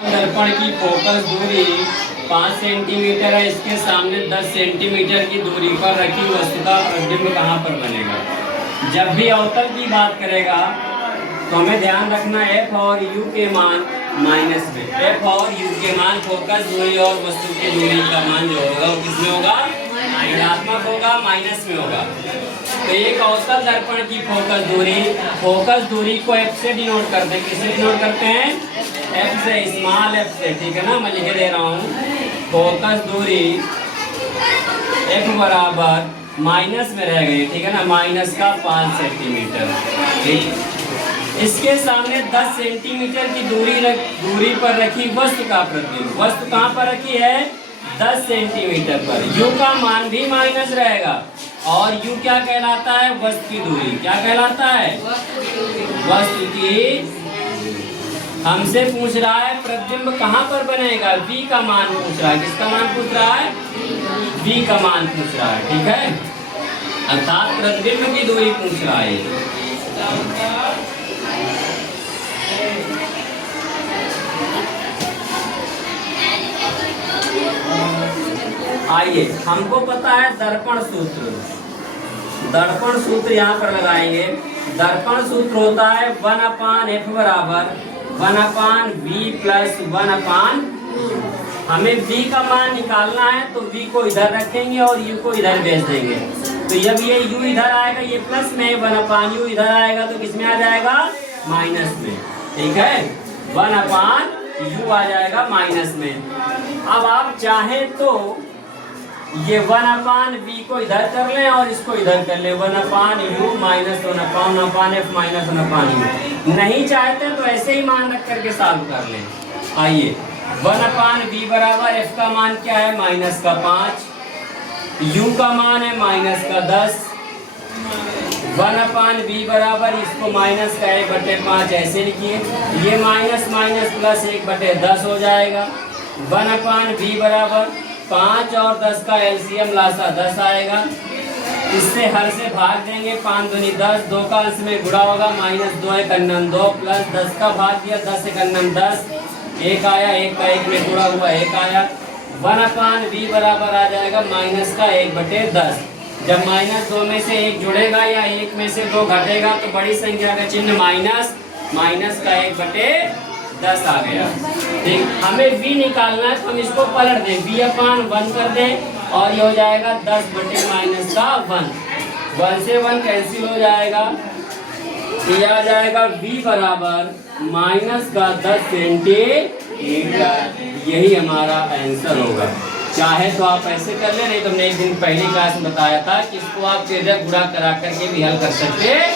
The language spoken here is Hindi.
दर्पण की फोकस दूरी 5 सेंटीमीटर है, इसके सामने 10 सेंटीमीटर की दूरी पर रखी वस्तु का प्रतिबिंब कहाँ पर बनेगा। जब भी अवतल की बात करेगा तो हमें ध्यान रखना एफ और यू के मान माइनस में, एफ और यू के मान फोकस दूरी और वस्तु की दूरी का मान जो होगा वो किसमें होगा, ऋणात्मक होगा, माइनस में होगा। तो एक अवतल दर्पण की फोकस दूरी को एफ से डिनोट करते हैं। किससे डिनोट करते हैं, एफ से, स्मॉल एफ से, ठीक है ना। मैं लिख दे रहा हूँ फोकस दूरी एफ बराबर माइनस में रह गई, ठीक है ना, माइनस का 5 सेंटीमीटर, ठीक। इसके सामने 10 सेंटीमीटर की दूरी पर रखी वस्तु का प्रतिबिंब, वस्तु कहाँ पर रखी है, 10 सेंटीमीटर पर। u का मान भी माइनस रहेगा और u क्या कहलाता है, वस्तु की दूरी। क्या कहलाता है, वस्तु की। हमसे पूछ रहा है प्रतिबिंब कहाँ पर बनेगा, v का मान पूछ रहा है। किसका मान पूछ रहा है, v का मान पूछ रहा है, ठीक है, अर्थात प्रतिबिंब की दूरी पूछ रहा है। आइए, हमको पता है दर्पण सूत्र, दर्पण सूत्र यहाँ पर लगाएंगे। दर्पण सूत्र होता है 1/f बराबर 1/v प्लस 1/u। हमें v का मान निकालना है तो v को इधर रखेंगे और u को इधर भेज देंगे। तो जब ये u इधर आएगा, ये प्लस में, 1/u इधर आएगा तो किसमें आ जाएगा, माइनस में, ठीक है, 1/u आ जाएगा माइनस में। अब आप चाहे तो ये 1/v को इधर कर लें और इसको इधर कर लें, 1/u minus 1/f minus 1/u। नहीं चाहते तो ऐसे ही मान रख करके सॉल्व कर लें। आइए, 1/v बराबर f का मान क्या है, माइनस का 5, u का मान है माइनस का 10, 1/v बराबर इसको माइनस का 1/5 ऐसे लिखिए, ये माइनस माइनस प्लस 1/10 हो जाएगा। 1/v बराबर 5 और 10 का एलसीएम लासा 10 आएगा। इससे हर से भाग देंगे, 5 दूनी 10, 2 का अंश में गुणा होगा, माइनस 2 1 2 प्लस 10 का भाग दिया, 10 1 10, 1 आया, 1 का 1 में गुणा हुआ 1 आया। 1/v बराबर आ जाएगा माइनस का 1/10। जब माइनस 2 में से 1 जुड़ेगा या 1 में से 2 घटेगा तो बड़ी संख्या का चिन्ह माइनस, माइनस का 1/10 आ गया, ठीक। हमें v निकालना है तो हम इसको पलट दें, v/1 कर दें और ये हो जाएगा 10/- का 1, 1 से 1 कैंसिल हो जाएगा, ये आ जाएगा v बराबर माइनस का 10 सेंटीमीटर। यही हमारा आंसर होगा। चाहे तो आप ऐसे कर ले, नहीं तो हमने एक दिन पहली क्लास में बताया था कि इसको आप तिर्यक गुणा करा करके भी हल कर सकते हैं।